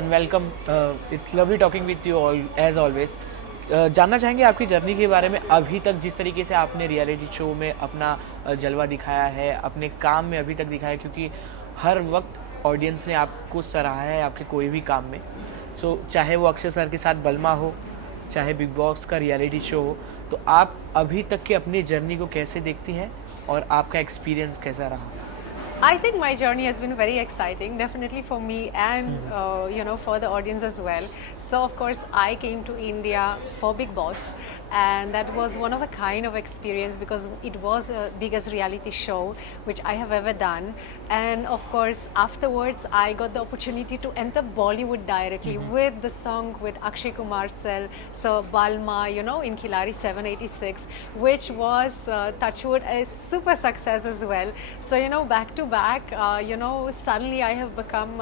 and welcome. It's lovely talking with you all as always. जानना चाहेंगे आपकी journey के बारे में, अभी तक जिस तरीके से आपने रियलिटी शो में अपना जलवा दिखाया है, अपने काम में अभी तक दिखाया है, क्योंकि हर वक्त ऑडियंस ने आपको सराहा है आपके कोई भी काम में. सो चाहे वो अक्षय सर के साथ बल्मा हो, चाहे बिग बॉस का रियलिटी शो हो, तो आप अभी तक की अपनी जर्नी को कैसे देखती हैं और आपका एक्सपीरियंस कैसा रहा? I think my journey has been very exciting, definitely for me and for the audience as well. So of course I came to India for Bigg Boss, and that was one of a kind of experience because it was the biggest reality show which I have ever done. And of course afterwards I got the opportunity to enter Bollywood directly with the song with Akshay Kumar sir, so Balma, in Khilari 786, which was touchwood a super success as well. So back to back, suddenly I have become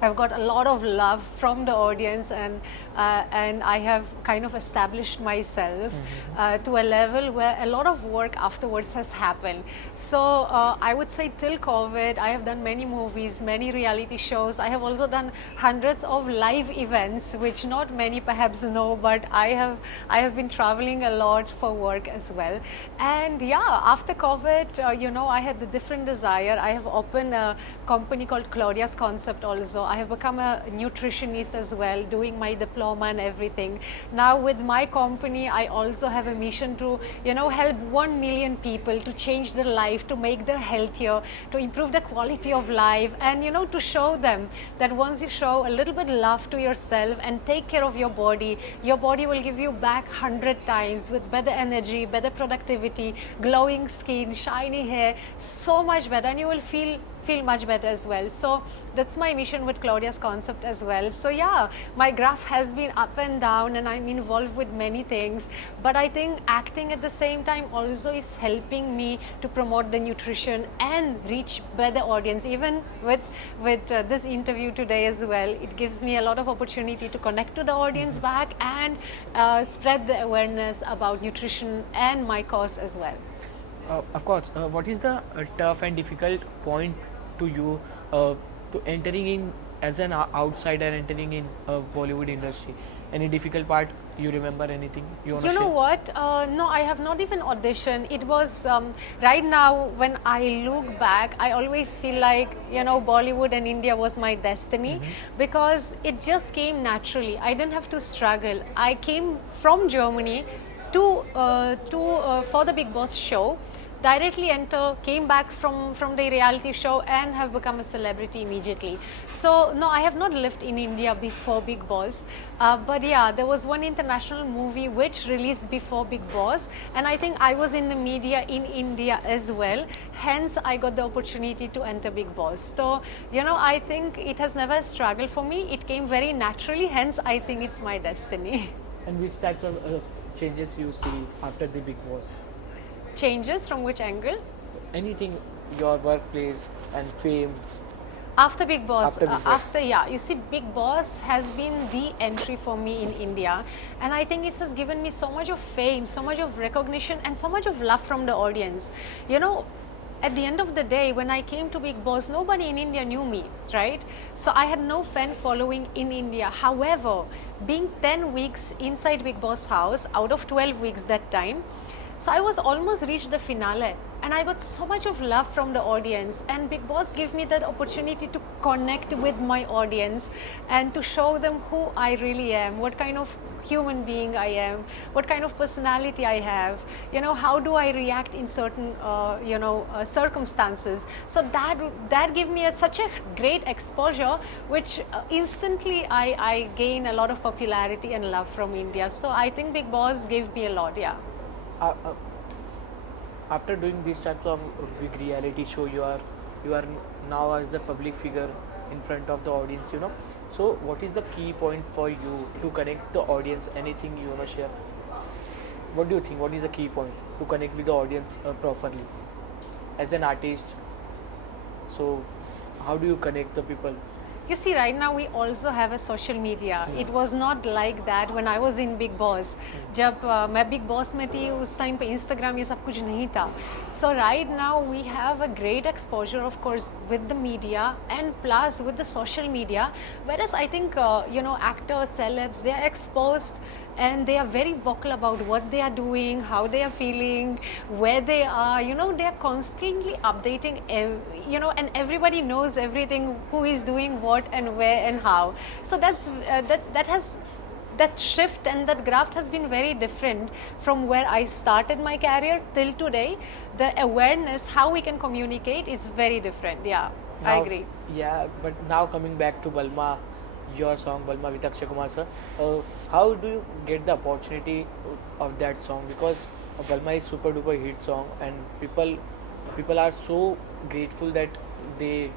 I've got a lot of love from the audience, and I have kind of established myself to a level where a lot of work afterwards has happened. So I would say till COVID, I have done many movies, many reality shows. I have also done hundreds of live events, which not many perhaps know, but I have been traveling a lot for work as well. And yeah, after COVID, I had the different desire. I have opened a company called Claudia's Concept also. I have become a nutritionist as well, doing my diploma and everything. Now with my company, I also have a mission to, help 1 million people to change their life, to make them healthier, to improve the quality of life, and, to show them that once you show a little bit love to yourself and take care of your body will give you back 100 times with better energy, better productivity, glowing skin, shiny hair, so much better, and you will feel much better as well. So that's my mission with Claudia's Concept as well. So yeah, my graph has been up and down, and I'm involved with many things, but I think acting at the same time also is helping me to promote the nutrition and reach better audience. Even with this interview today as well, it gives me a lot of opportunity to connect to the audience back and spread the awareness about nutrition and my cause as well. Of course, what is the tough and difficult point to you to entering in as an outsider, entering in Bollywood industry? Any difficult part you remember? Anything you want to share? You know what? No, I have not even auditioned. It was right now when I look back, I always feel like Bollywood and India was my destiny because it just came naturally. I didn't have to struggle. I came from Germany to for the Bigg Boss show, directly came back from the reality show and have become a celebrity immediately. So no, I have not lived in India before Bigg Boss, but yeah, there was one international movie which released before Bigg Boss, and I think I was in the media in India as well, hence I got the opportunity to enter Bigg Boss. So I think it has never struggled for me, it came very naturally, hence I think it's my destiny. And which types of changes you see after the Bigg Boss? Changes from which angle? Anything, your workplace and fame. After Bigg Boss, After Bigg Boss. you see, Bigg Boss has been the entry for me in India, and I think it has given me so much of fame, so much of recognition, and so much of love from the audience. At the end of the day, when I came to Bigg Boss, nobody in India knew me, right? So I had no fan following in India. However, being 10 weeks inside Bigg Boss house out of 12 weeks that time, so I was almost reached the finale, and I got so much of love from the audience, and Bigg Boss gave me that opportunity to connect with my audience and to show them who I really am, what kind of human being I am, what kind of personality I have, how do I react in certain circumstances. So that gave me such a great exposure, which instantly I gain a lot of popularity and love from India. So I think Bigg Boss gave me a lot, yeah. After doing these types of big reality show, you are now as a public figure in front of the audience, so what is the key point for you to connect the audience? Anything you want to share? What do you think, what is the key point to connect with the audience properly as an artist? So how do you connect the people? You see, right now we also have a social media. It was not like that when I was in Big Boss. जब मैं Big Boss में थी उस time पे Instagram ये सब कुछ नहीं था. So right now we have a great exposure, of course, with the media and plus with the social media. Whereas I think actors, celebs, they are exposed and they are very vocal about what they are doing, how they are feeling, where they are. They are constantly updating. And everybody knows everything, who is doing what and where and how. So that shift and that graft has been very different from where I started my career till today. The awareness, how we can communicate, is very different. Yeah, I agree. Yeah, but now coming back to Balma, your song Balma with Akshay Kumar sir, how do you get the opportunity of that song? Because Balma is super duper hit song, and people are so grateful that they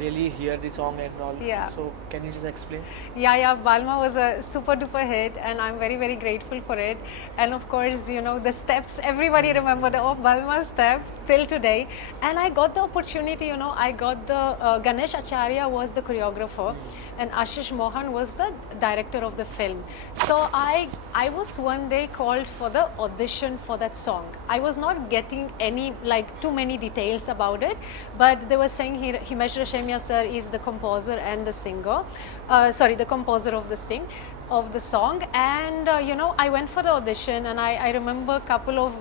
really hear the song and all. Yeah. So can you just explain? Yeah, Balma was a super duper hit, and I'm very, very grateful for it. And of course, the steps, everybody remember the Balma step till today. And I got the opportunity, I got the Ganesh Acharya was the choreographer, and Ashish Mohan was the director of the film. So I was one day called for the audition for that song. I was not getting any too many details about it, but they were saying Himesh Reshamia sir is the composer and the singer. The composer of this thing, of the song. And I went for the audition, and I remember a couple of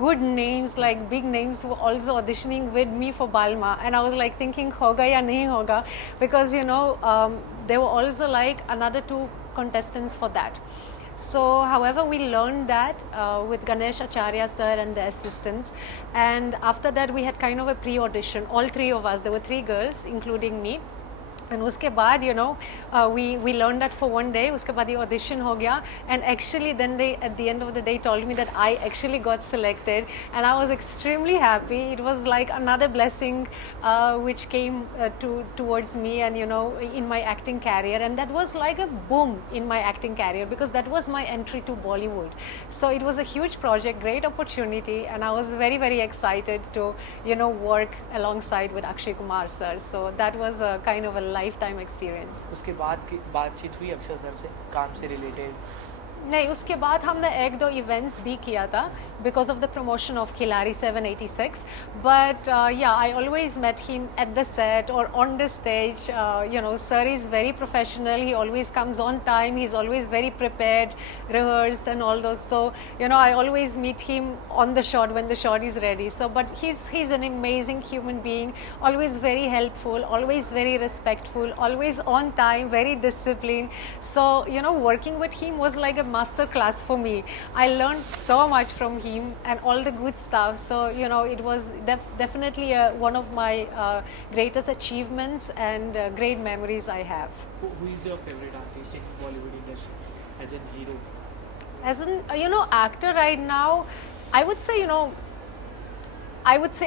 good names, like big names, who were also auditioning with me for Balma, and I was like thinking hoga ya nahi hoga, because there were also like another 2 contestants for that. So however, we learned that with Ganesh Acharya sir and the assistants, and after that we had kind of a pre-audition, all 3 of us. There were 3 girls including me. And uske baad, we learned that for one day. Uske baad ye audition ho gaya, and actually then they at the end of the day told me that I actually got selected, and I was extremely happy. It was like another blessing which came towards me, and in my acting career, and that was like a boom in my acting career, because that was my entry to Bollywood. So it was a huge project, great opportunity, and I was very, very excited to work alongside with Akshay Kumar sir. So that was a kind of a lifetime experience. उसके बाद की बातचीत हुई Akshay sir से काम से related? नहीं, उसके बाद हमने 1-2 इवेंट्स भी किया था because of the promotion of Khilari 786. But I always met him at the set or on the stage. Sir is very professional. He always comes on time. He's always very prepared, rehearsed, and all those. So I always meet him on the shot when the shot is ready. So, but he's an amazing human being. Always very helpful. Always very respectful. Always on time. Very disciplined. So working with him was like a master class for me. I learned so much from him and all the good stuff. So it was definitely one of my greatest achievements and great memories I have. Who is your favorite artist in Bollywood industry as a hero? As an actor right now, I would say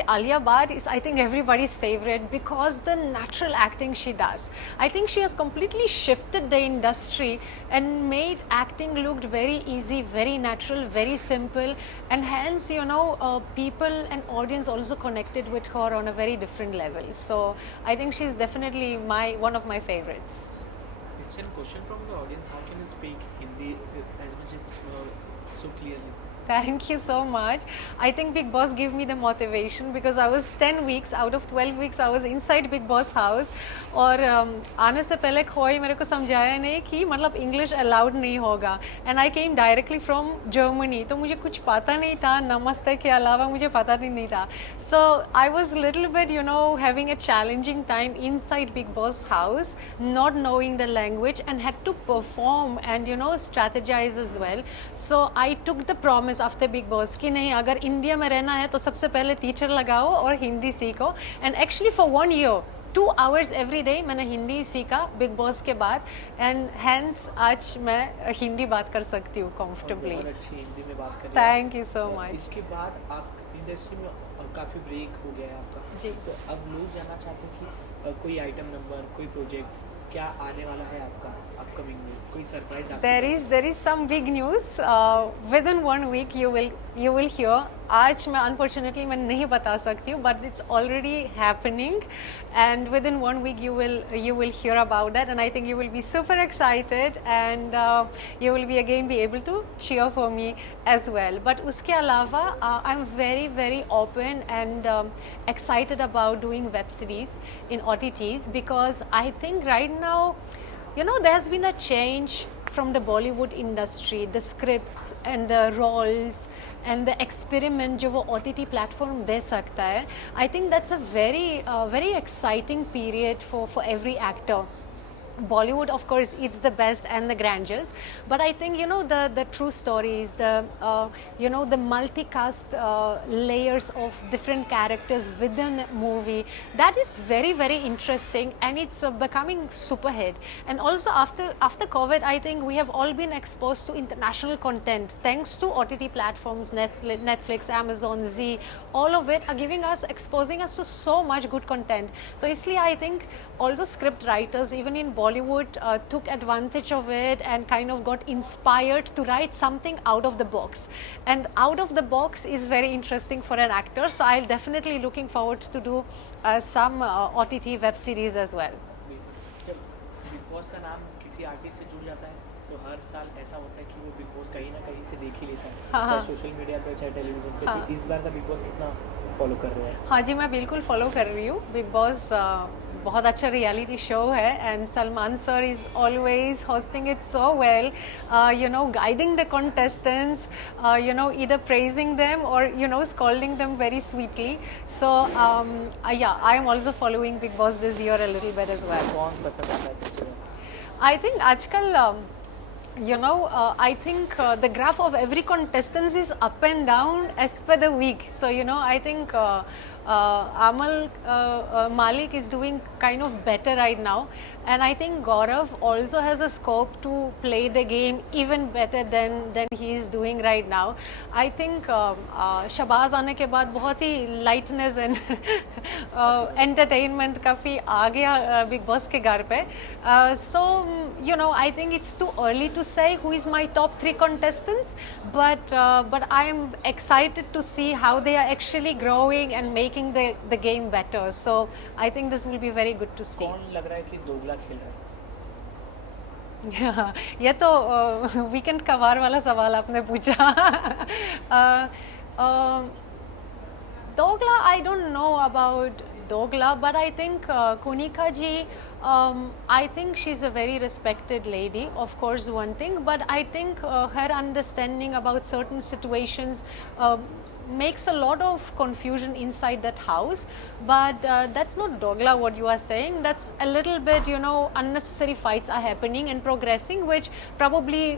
Alia Bhatt is, I think, everybody's favorite because the natural acting she does. I think she has completely shifted the industry and made acting looked very easy, very natural, very simple, and hence people and audience also connected with her on a very different level. So I think she's definitely one of my favorites. It's a question from the audience. How can you speak Hindi as much as so clearly? Thank you so much. I think Bigg Boss gave me the motivation because I was 10 weeks out of 12 weeks I was inside Bigg Boss house और आने से पहले कोई मेरे को समझाया नहीं कि मतलब इंग्लिश अलाउड नहीं होगा and I came directly from Germany तो मुझे कुछ पता नहीं था नमस्ते के अलावा मुझे पता नहीं था so I was little bit having a challenging time inside Bigg Boss house not knowing the language and had to perform and strategize as well so I took the promise after big boss कि नहीं अगर India में रहना है तो सबसे पहले teacher लगाओ और हिंदी सीखो and actually for 1 year 2 hours every day मैंने हिंदी सीखा बिग बॉस के बाद एंड हेंस आज मैं हिंदी बात कर सकती हूँ कंफर्टेबली बहुत अच्छी हिंदी में बात कर थैंक यू सो मच इसके बाद आप इंडस्ट्री में काफ़ी ब्रेक हो गया है आपका जी तो अब लोग जानना चाहते हैं कि कोई आइटम नंबर कोई प्रोजेक्ट क्या आने वाला है आपका अपकमिंग में कोई surprise there is some big news within 1 week you will hear आज मैं अनफॉर्चुनेटली मैं नहीं बता सकती हूँ, but it's already happening and within 1 week you will hear about that, and I think you will be super excited, and you will be again be able to cheer for me as well. But uske alawa I'm very open and excited about doing web series in OTTs, because I think right now, you know, there has been a change from the Bollywood industry, the scripts and the roles and the experiment जो वो OTT platform दे सकता है. I think that's a very exciting period for every actor. Bollywood, of course, it's the best and the grandeurs, but I think, you know, the true stories, the you know, the multicast layers of different characters within a movie, that is very interesting, and it's becoming super hit. And also after COVID, I think we have all been exposed to international content thanks to OTT platforms, Netflix, Amazon, Z, all of it are exposing us to so much good content. So इसलिए I think all the script writers, even in Bollywood, took advantage of it and kind of got inspired to write something out of the box. And out of the box is very interesting for an actor. So I'll definitely looking forward to do some OTT web series as well. जब big boss का नाम किसी artist से जुड़ जाता है तो हर साल ऐसा होता है कि वो बिग बॉस कहीं ना कहीं से देख ही लेता है, चाहे सोशल मीडिया पे चाहे टेलीविजन पे. तो इस बार का बिग बॉस इतना फॉलो कर रहे हैं? हाँ जी, मैं बिल्कुल फॉलो कर रही हूँ. बिग बॉस बहुत अच्छा रियलिटी शो है, and Salman sir is always hosting it so well, you know, guiding the contestants, you know, either praising them or, you know, scolding them very sweetly. So yeah, I am also following Big Boss this year a little bit as well. कौन पसंद आता है सबसे ज़्यादा? I think आजकल you know, I think the graph of every contestant is up and down as per the week. So, you know, I think Amal Malik is doing kind of better right now, and I think Gaurav also has a scope to play the game even better than he is doing right now. I think Shahbaz आने के बाद बहुत ही lightness and entertainment काफ़ी आ गया big boss के घर पे. So, you know, I think it's too early to say who is my top 3 contestants, but I am excited to see how they are actually growing and making the game better. So I think this will be very good to see. कौन लग रहा है कि दोगला खेल रहा है? ये तो वीकेंड कवार वाला सवाल आपने पूछा. Dogla, I don't know about Dogla, but I think Kunika ji, I think she's a very respected lady, of course, one thing, but I think her understanding about certain situations makes a lot of confusion inside that house. But that's not Dogla what you are saying. That's a little bit, you know, unnecessary fights are happening and progressing, which probably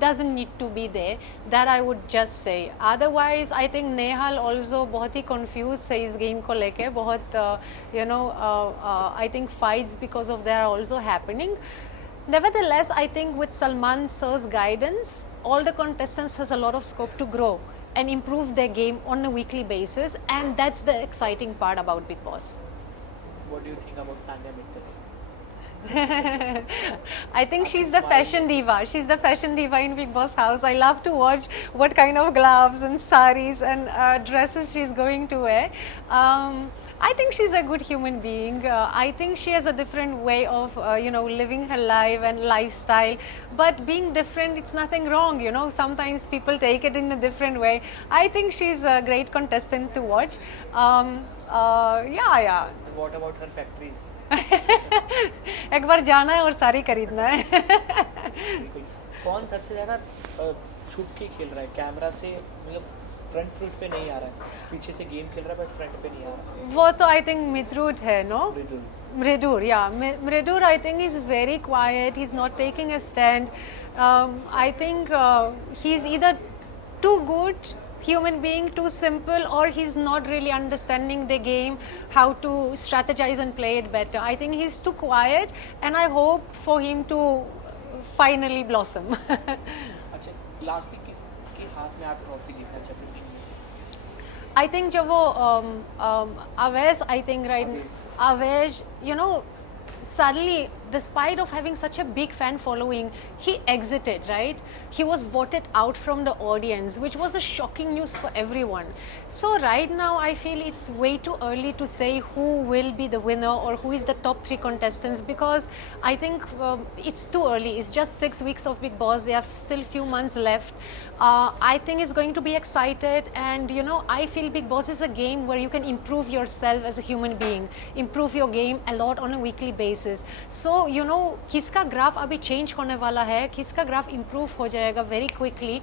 doesn't need to be there. That I would just say. Otherwise, I think Nehal also बहुत ही confused है इस game को लेके. बहुत you know, I think fights because of that are also happening. Nevertheless, I think with Salman sir's guidance, all the contestants has a lot of scope to grow and improve their game on a weekly basis, and that's the exciting part about Bigg Boss. What do you think about Tanya Mittal? I think she's the fashion diva. She's the fashion diva in Bigg Boss house. I love to watch what kind of gloves and saris and dresses she's going to wear. I think she's a good human being. I think she has a different way of, you know, living her life and lifestyle. But being different, it's nothing wrong, you know. Sometimes people take it in a different way. I think she's a great contestant to watch. Yeah. And what about her factories? एक बार जाना है और सारी खरीदना है. बिल्कुल. कौन सबसे ज़्यादा छुप के खेल रहा है कैमरा से, मतलब फ्रंट फुट पे नहीं आ रहा है, पीछे से गेम खेल रहा है बट फ्रंट पे नहीं आ रहा है? वो तो आई थिंक मित्रुड है, no? Mridul, yeah. Mridur, I think, is very quiet. He's not taking a stand. I think he's either too good human being, too simple, or he's not really understanding the game, how to strategize and play it better. I think he's too quiet, and I hope for him to finally blossom. अच्छा, last week किसके हाथ में आप trophy देखा जब team में से? I think जब वो Aves, I think right, Aves, you know, suddenly, despite of having such a big fan following, he exited, right? He was voted out from the audience, which was a shocking news for everyone. So right now, I feel it's way too early to say who will be the winner or who is the top 3 contestants, because I think it's too early. It's just 6 weeks of Bigg Boss. They have still few months left. I think it's going to be excited, and you know, I feel Bigg Boss is a game where you can improve yourself as a human being, improve your game a lot on a weekly basis. So you know, किसका graph अभी change होने वाला है, किसका graph improve हो जाएगा very quickly.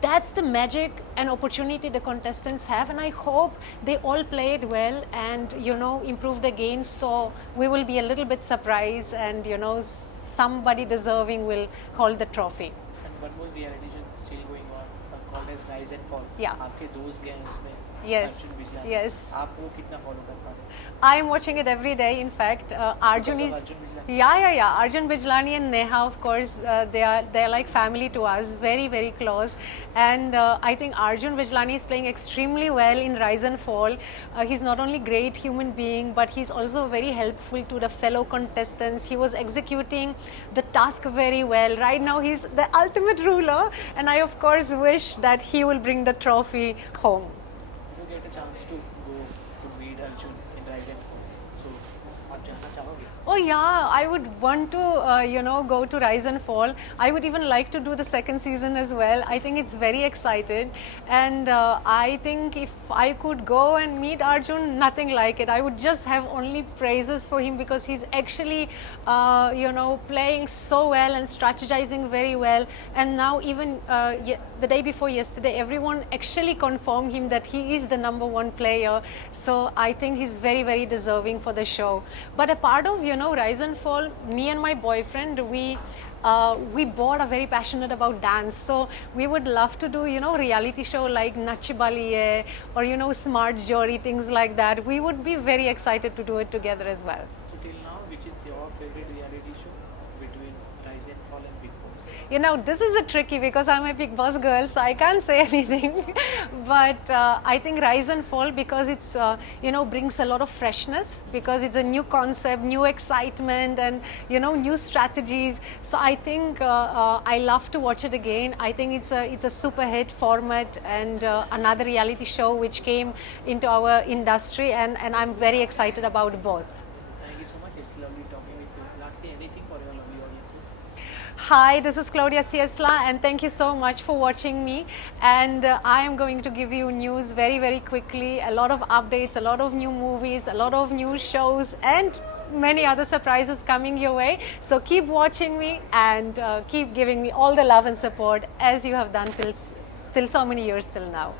That's the magic and opportunity the contestants have, and I hope they all play it well and you know, improve the game. So we will be a little bit surprised, and you know, somebody deserving will hold the trophy. And one more reality show still going on, called as Rise and Fall. Yeah. आपके दोस्त गए हैं उसमें. Yes. Arjun बिजला. Yes. आप वो कितना follow कर पाते हैं? I am watching it every day. In fact, Arjun Because is. of Arjun Bijla? Yeah. Arjun Bijlani and Neha, of course, they're like family to us, very very close. And I think Arjun Bijlani is playing extremely well in Rise and Fall. He's not only great human being, but he's also very helpful to the fellow contestants. He was executing the task very well. Right now, he's the ultimate ruler, and I of course wish that he will bring the trophy home. If you get a chance to go to meet Arjun in Rise and Fall, so आप जाना चाहोगे? Oh yeah, I would want to, you know, go to Rise and Fall. I would even like to do the second season as well. I think it's very excited, and I think if I could go and meet Arjun, nothing like it. I would just have only praises for him, because he's actually, you know, playing so well and strategizing very well. And now even the day before yesterday, everyone actually confirmed him that he is the #1 player. So I think he's very very deserving for the show. But a part of, you know, Rise and Fall, me and my boyfriend, we both are very passionate about dance. So we would love to do, you know, reality show like Nach Baliye or, you know, Smart Jury, things like that. We would be very excited to do it together as well. So till now, which is your favorite reality show between Rise and Fall and Bigg Boss? You know, this is a tricky, because I'm a Bigg Boss girl, so I can't say anything. But I think Rise and Fall, because it's, you know, brings a lot of freshness, because it's a new concept, new excitement, and, you know, new strategies. So I think I love to watch it again. I think it's a super hit format, and another reality show which came into our industry, and I'm very excited about both. Thank you so much. It's lovely talking with you. Lastly, anything for your lovely audiences? Hi, this is Claudia Ciesla, and thank you so much for watching me. And I am going to give you news very very quickly, a lot of updates, a lot of new movies, a lot of new shows, and many other surprises coming your way. So keep watching me, and keep giving me all the love and support as you have done till so many years till now.